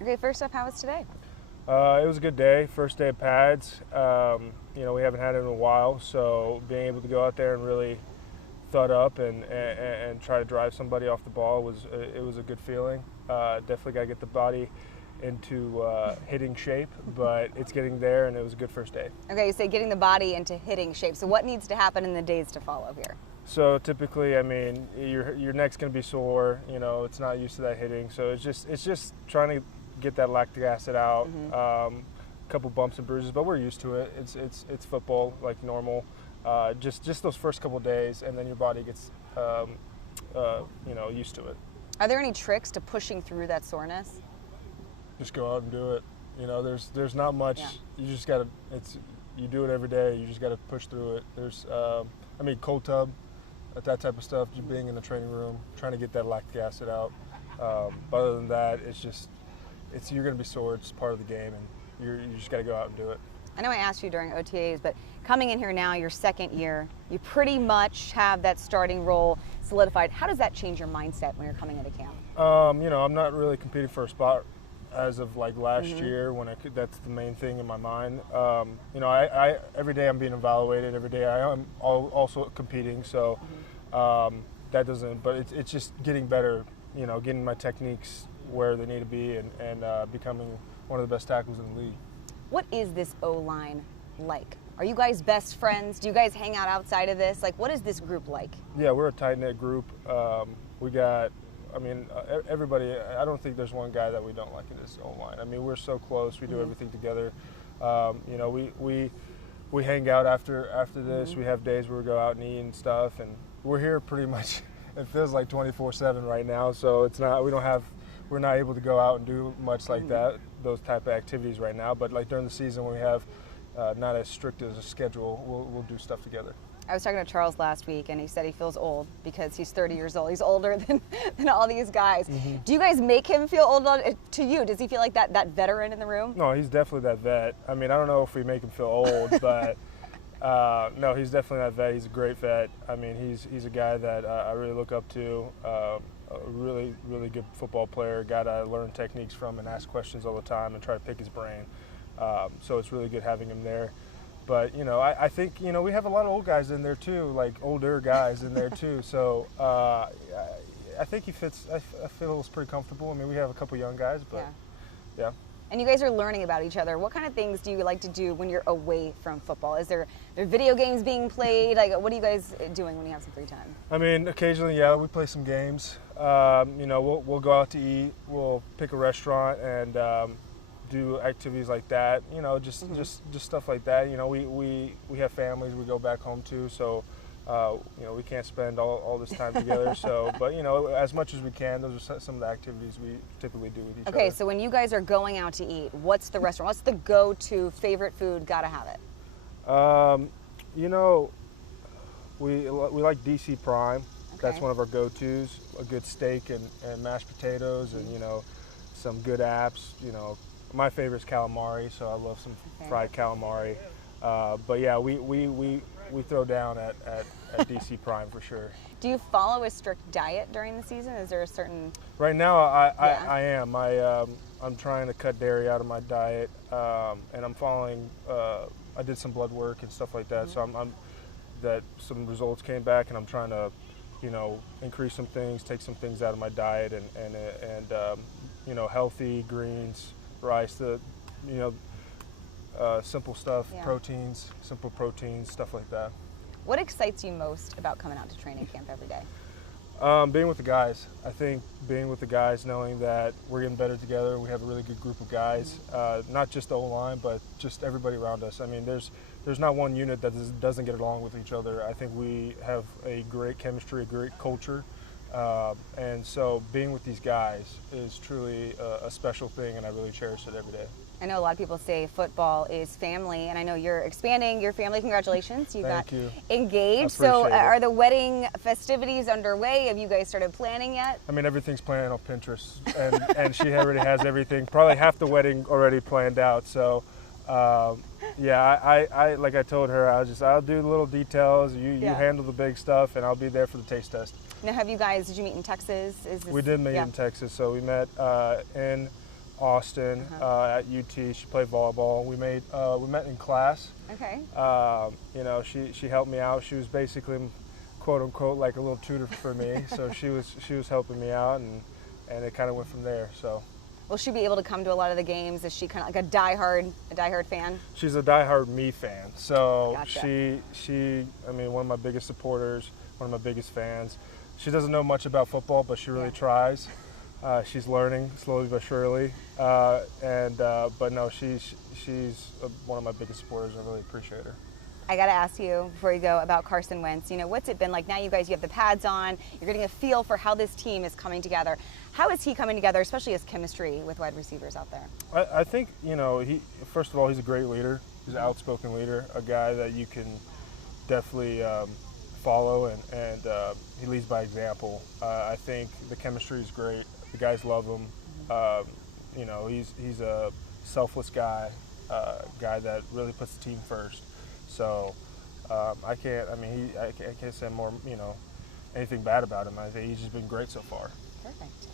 Okay, first up, how was today? It was a good day. First day of pads. We haven't had it in a while, so being able to go out there and really thud up and try to drive somebody off the ball was a good feeling. Definitely got to get the body into hitting shape, but it's getting there, and it was a good first day. Okay, you say getting the body into hitting shape. So what needs to happen in the days to follow here? So typically, your neck's going to be sore. It's not used to that hitting, so it's just trying to get that lactic acid out. A couple bumps and bruises, but we're used to it. It's football, like normal. Just those first couple days, and then your body gets used to it. Are there any tricks to pushing through that soreness? Just go out and do it. There's not much. Yeah. You just gotta. You do it every day. You just gotta push through it. There's cold tub, that type of stuff. Just being in the training room, trying to get that lactic acid out. But other than that, you're gonna be sore. It's part of the game, and you just gotta go out and do it. I know I asked you during OTAs, but coming in here now, your second year, you pretty much have that starting role solidified. How does that change your mindset when you're coming into camp? I'm not really competing for a spot as of like last year when that's the main thing in my mind. I every day I'm being evaluated. Every day I am also competing. So that doesn't. But it's just getting better. Getting my techniques where they need to be and becoming one of the best tackles in the league. What is this O-line like? Are you guys best friends? Do you guys hang out outside of this? Like, what is this group like? Yeah, we're a tight-knit group. We got, everybody, I don't think there's one guy that we don't like in this O-line. We're so close. We do everything together. We hang out after this. We have days where we go out and eat and stuff. And we're here pretty much, it feels like 24/7 right now. So we're not able to go out and do much like that, those type of activities right now. But like during the season when we have not as strict as a schedule, we'll do stuff together. I was talking to Charles last week, and he said he feels old because he's 30 years old. He's older than all these guys. Do you guys make him feel old to you? Does he feel like that veteran in the room? No, he's definitely that vet. I don't know if we make him feel old, but no, he's definitely that vet. He's a great vet. He's a guy that I really look up to. A really, really good football player, a guy that I learn techniques from and ask questions all the time and try to pick his brain. So it's really good having him there. But, I think, we have a lot of old guys in there too, like older guys in there too. So I think he fits, I feel it's pretty comfortable. We have a couple young guys, but yeah. And you guys are learning about each other. What kind of things do you like to do when you're away from football? Is there video games being played? Like, what are you guys doing when you have some free time? Occasionally, yeah, we play some games. We'll go out to eat. We'll pick a restaurant and do activities like that. Just stuff like that. We have families we go back home to, so we can't spend all this time together. So, but as much as we can, those are some of the activities we typically do with each other. Okay, so when you guys are going out to eat, what's the restaurant? What's the go-to favorite food? Gotta have it. We like DC Prime. Okay. That's one of our go-tos. A good steak and mashed potatoes and some good apps. My favorite is calamari, so I love some fried calamari. But yeah, we throw down at DC Prime for sure. Do you follow a strict diet during the season? Is there a certain? Right now, I am. I'm trying to cut dairy out of my diet, and I'm following. I did some blood work and stuff like that, so that some results came back, and I'm trying to, increase some things, take some things out of my diet, and healthy greens, rice, simple stuff, proteins, simple proteins, stuff like that. What excites you most about coming out to training camp every day? Being with the guys. I think being with the guys, knowing that we're getting better together. We have a really good group of guys, not just the O-line, but just everybody around us. There's not one unit that doesn't get along with each other. I think we have a great chemistry, a great culture. And so being with these guys is truly a special thing, and I really cherish it every day. I know a lot of people say football is family, and I know you're expanding your family. Congratulations, you got engaged. So are the wedding festivities underway? Have you guys started planning yet? Everything's planned on Pinterest, and she already has everything, probably half the wedding already planned out. So yeah, I like I told her, I'll do the little details, you handle the big stuff, and I'll be there for the taste test. Now, did you meet in Texas? We did meet in Texas, so we met in Austin at UT. She played volleyball. We met in class. Okay. You know, she helped me out. She was basically, quote unquote, like a little tutor for me. So she was helping me out, and it kind of went from there. So. Will she be able to come to a lot of the games? Is she kind of like a diehard fan? She's a diehard me fan. So gotcha. I mean, one of my biggest supporters, one of my biggest fans. She doesn't know much about football, but she really tries. She's learning slowly but surely. But no, she's one of my biggest supporters. I really appreciate her. I got to ask you before you go about Carson Wentz. You know, what's it been like now? You have the pads on. You're getting a feel for how this team is coming together. How is he coming together, especially his chemistry with wide receivers out there? I think, you know, first of all, he's a great leader. He's an outspoken leader, a guy that you can definitely follow, and he leads by example. I think the chemistry is great. The guys love him. You know, he's a selfless guy that really puts the team first. So I can't say more, you know, anything bad about him. I think he's just been great so far. Perfect.